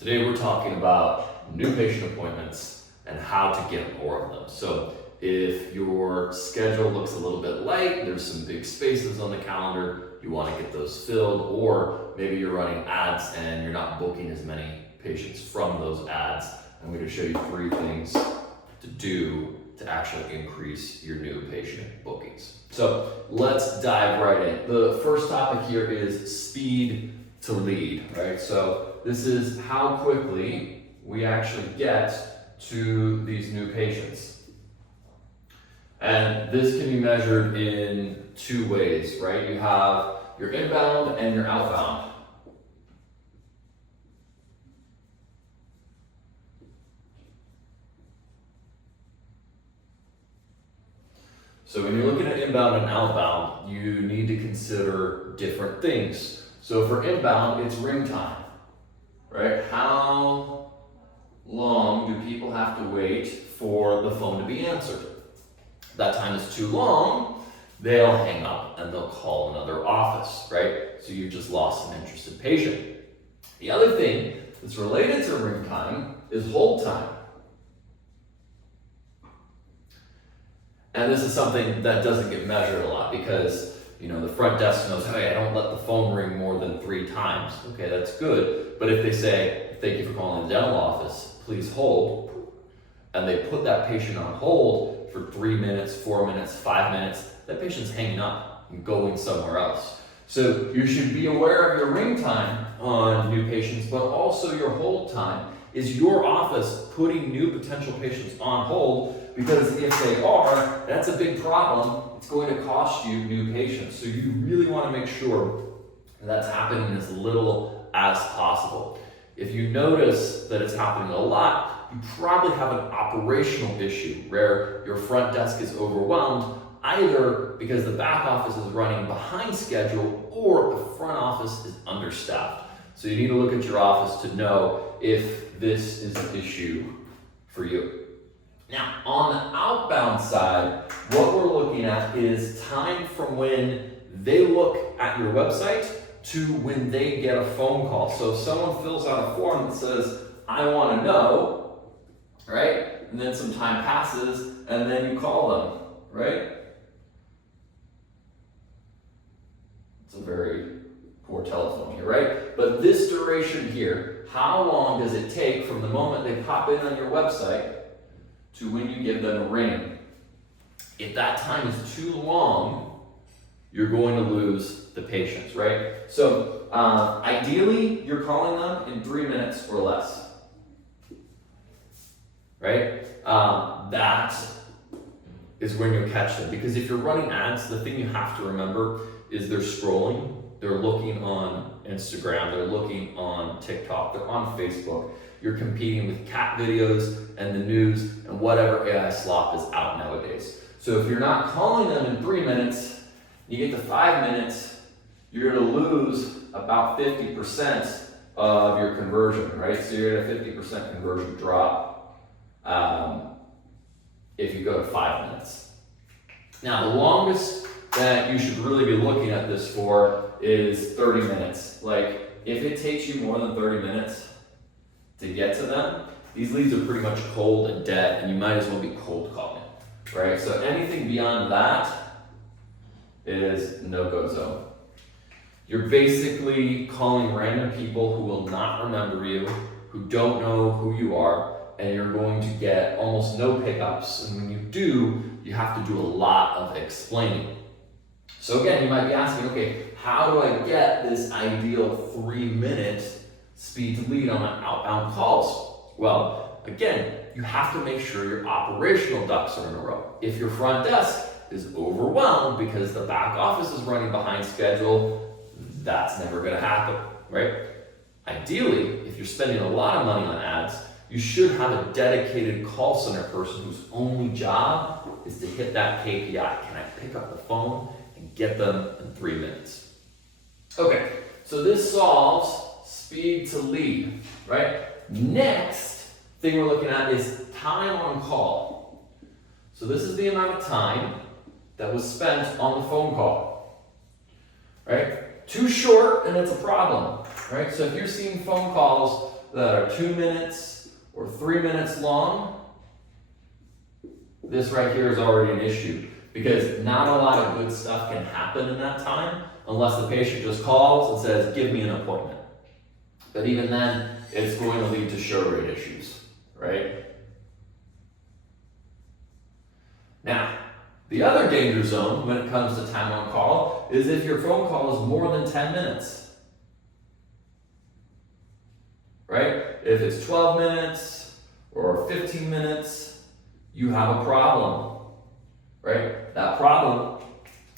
Today we're talking about new patient appointments and how to get more of them. So if your schedule looks a little bit light, there's some big spaces on the calendar, you want to get those filled, or maybe you're running ads and you're not booking as many patients from those ads. I'm going to show you 3 things to do to actually increase your new patient bookings. So let's dive right in. The first topic here is speed to lead, right? So this is how quickly we actually get to these new patients. And this can be measured in 2 ways, right? You have your inbound and your outbound. So when you're looking at inbound and outbound, you need to consider different things. So for inbound, it's ring time, right? How long do people have to wait for the phone to be answered? If that time is too long, they'll hang up and they'll call another office, right? So you've just lost an interested patient. The other thing that's related to ring time is hold time. And this is something that doesn't get measured a lot because, the front desk knows, hey, I don't let the phone ring more than 3 times. Okay, that's good. But if they say, thank you for calling the dental office, please hold, and they put that patient on hold for 3 minutes, 4 minutes, 5 minutes, that patient's hanging up and going somewhere else. So you should be aware of your ring time on new patients, but also your hold time. Is your office putting new potential patients on hold? Because if they are, that's a big problem. It's going to cost you new patients. So you really want to make sure that's happening as little as possible. If you notice that it's happening a lot, you probably have an operational issue where your front desk is overwhelmed, either because the back office is running behind schedule or the front office is understaffed. So you need to look at your office to know if this is an issue for you. Now, on the outbound side, what we're looking at is time from when they look at your website to when they get a phone call. So if someone fills out a form that says, I want to know, right? And then some time passes and then you call them, right? It's a very poor telephone here, right? But this duration here, how long does it take from the moment they pop in on your website to when you give them a ring? If that time is too long, you're going to lose the patients, right? So ideally, you're calling them in 3 minutes or less, right? That is when you'll catch them. Because if you're running ads, the thing you have to remember is they're scrolling, they're looking on Instagram, they're looking on TikTok, they're on Facebook. You're competing with cat videos and the news and whatever AI slop is out nowadays. So if you're not calling them in 3 minutes, you get to 5 minutes, you're gonna lose about 50% of your conversion, right? So you're at a 50% conversion drop if you go to 5 minutes. Now, the longest that you should really be looking at this for is 30 minutes. Like, if it takes you more than 30 minutes to get to them, these leads are pretty much cold and dead, and you might as well be cold calling, right? So anything beyond that is no-go zone. You're basically calling random people who will not remember you, who don't know who you are, and you're going to get almost no pickups. And when you do, you have to do a lot of explaining. So again, you might be asking, okay, how do I get this ideal 3-minute speed to lead on my outbound calls? Well, again, you have to make sure your operational ducks are in a row. If your front desk is overwhelmed because the back office is running behind schedule, that's never going to happen, right? Ideally, if you're spending a lot of money on ads, you should have a dedicated call center person whose only job is to hit that KPI. Can I pick up the phone and get them in 3 minutes? Okay, so this solves speed to lead, right? Next thing we're looking at is time on call. So this is the amount of time that was spent on the phone call, right? Too short and it's a problem, right? So if you're seeing phone calls that are 2 minutes or 3 minutes long, this right here is already an issue, because not a lot of good stuff can happen in that time unless the patient just calls and says, give me an appointment. But even then, it's going to lead to show rate issues, right? Now, the other danger zone when it comes to time on call is if your phone call is more than 10 minutes, right? If it's 12 minutes or 15 minutes, you have a problem, right? That problem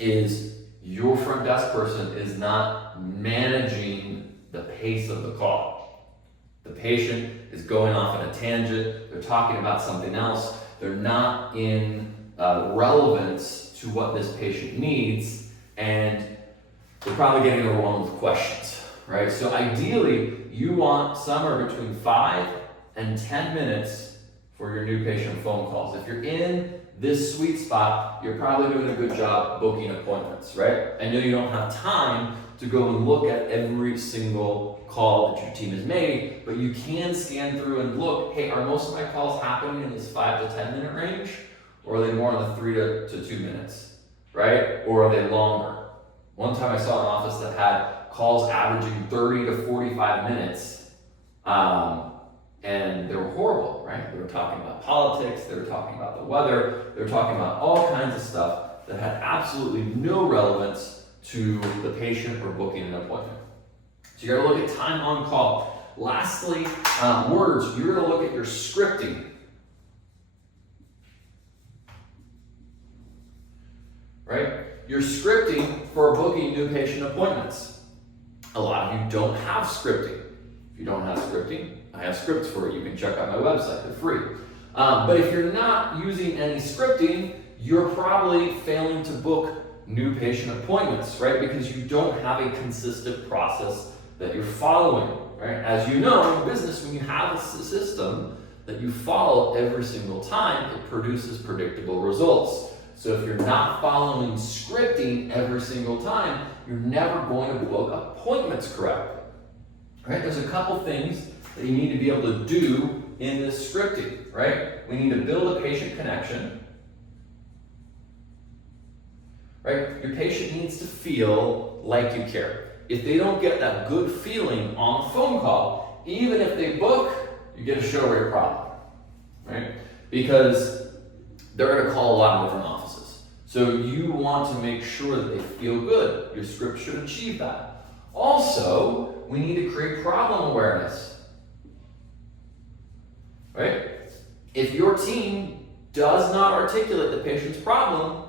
is your front desk person is not managing the pace of the call. The patient is going off on a tangent, they're talking about something else, they're not in relevance to what this patient needs, and they're probably getting overwhelmed with questions, right? So ideally, you want somewhere between 5 and 10 minutes for your new patient phone calls. If you're in this sweet spot, you're probably doing a good job booking appointments, right? I know you don't have time to go and look at every single call that your team has made, but you can scan through and look, hey, are most of my calls happening in this 5 to 10 minute range? Or are they more in the 3 to 2 minutes, right? Or are they longer? One time I saw an office that had calls averaging 30 to 45 minutes, and they were horrible, right? They were talking about politics, they were talking about the weather, they were talking about all kinds of stuff that had absolutely no relevance to the patient or booking an appointment. So you gotta look at time on call. Lastly, words, you're gonna look at your scripting. Right? You're scripting for booking new patient appointments. A lot of you don't have scripting. If you don't have scripting, I have scripts for you. You can check out my website, they're free. But if you're not using any scripting, you're probably failing to book new patient appointments, right? Because you don't have a consistent process that you're following, right? As you know, in business, when you have a system that you follow every single time, it produces predictable results. So if you're not following scripting every single time, you're never going to book appointments correctly, right? There's a couple things that you need to be able to do in this scripting, right? We need to build a patient connection, right? Your patient needs to feel like you care. If they don't get that good feeling on the phone call, even if they book, you get a show rate problem, right? Because they're going to call a lot of different offices. So you want to make sure that they feel good. Your script should achieve that. Also, we need to create problem awareness, right? If your team does not articulate the patient's problem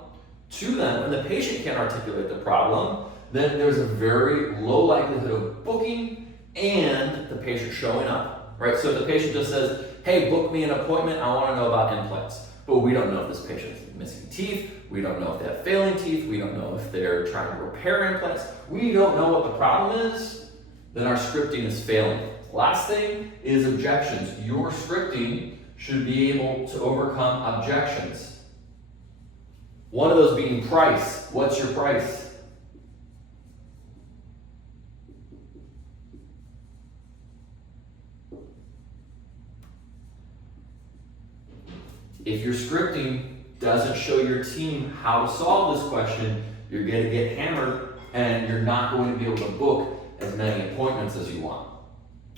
to them, and the patient can't articulate the problem, then there's a very low likelihood of booking and the patient showing up, right? So if the patient just says, hey, book me an appointment, I want to know about implants. But we don't know if this patient is missing teeth, we don't know if they have failing teeth, we don't know if they're trying to repair implants, we don't know what the problem is, then our scripting is failing. Last thing is objections. Your scripting should be able to overcome objections. One of those being price. What's your price? If your scripting doesn't show your team how to solve this question, you're going to get hammered and you're not going to be able to book as many appointments as you want,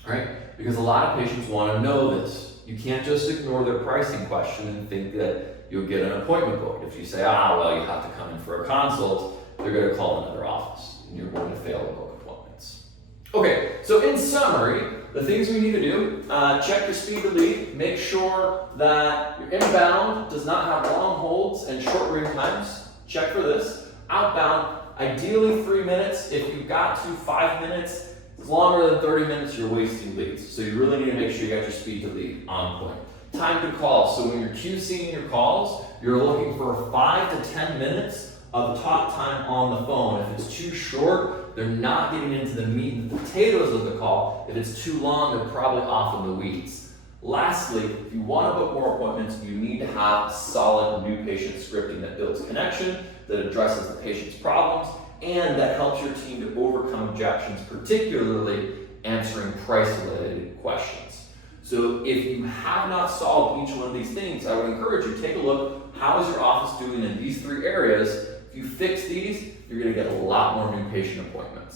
right? Because a lot of patients want to know this. You can't just ignore their pricing question and think that you'll get an appointment booked. If you say, well, you have to come in for a consult, they're going to call another office and you're going to fail to book appointments. Okay, so in summary, the things we need to do, check your speed to lead, make sure that your inbound does not have long holds and short ring times. Check for this. Outbound, ideally 3 minutes. If you've got to 5 minutes, it's longer than 30 minutes, you're wasting leads. So you really need to make sure you got your speed to lead on point. Time to call. So when you're QCing your calls, you're looking for 5 to 10 minutes of talk time on the phone. If it's too short, they're not getting into the meat and potatoes of the call. If it's too long, they're probably off in the weeds. Lastly, if you want to book more appointments, you need to have solid new patient scripting that builds connection, that addresses the patient's problems, and that helps your team to overcome objections, particularly answering price-related questions. So if you have not solved each one of these things, I would encourage you to take a look. How is your office doing in these 3 areas? If you fix these, you're going to get a lot more new patient appointments.